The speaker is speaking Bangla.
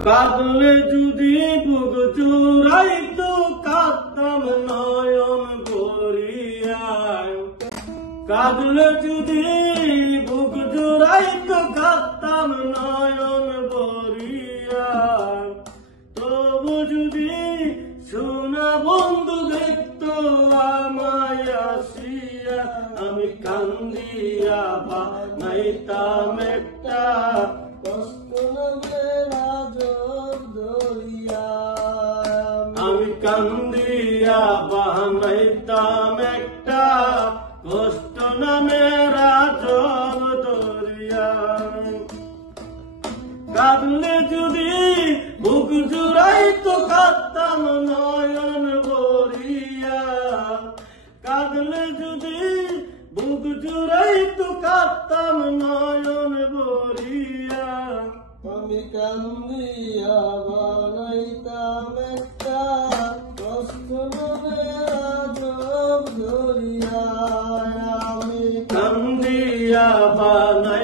কাঁদলে যদি বুক জুড়াইতো কাঁদতাম নয়ন ভরিয়া, কাঁদলে যদি বুক জুড়াইতো কাঁদতাম নয়ন ভরিয়া। তবু যদি সোনা বন্ধু দেখতো আমায় আসিয়া, আমি কান্দিয়া বানাইতাম একটা কষ্ট নামে রাজর দরিয়া। আমি কান্দিয়া বানাইতাম একটা কষ্ট নামে রাজর দরিয়া। কাঁদলে যদি বুক জুড়াইতো কাঁদতাম নয়ন ভরিয়া, কাঁদলে যদি বুক জুড়াইতো কাঁদতাম নয়ন ভরিয়া। আমি কান্দিয়া বানাইতাম একটা কষ্ট নামে রাজর দরিয়া। আমি কান্দিয়া বানাই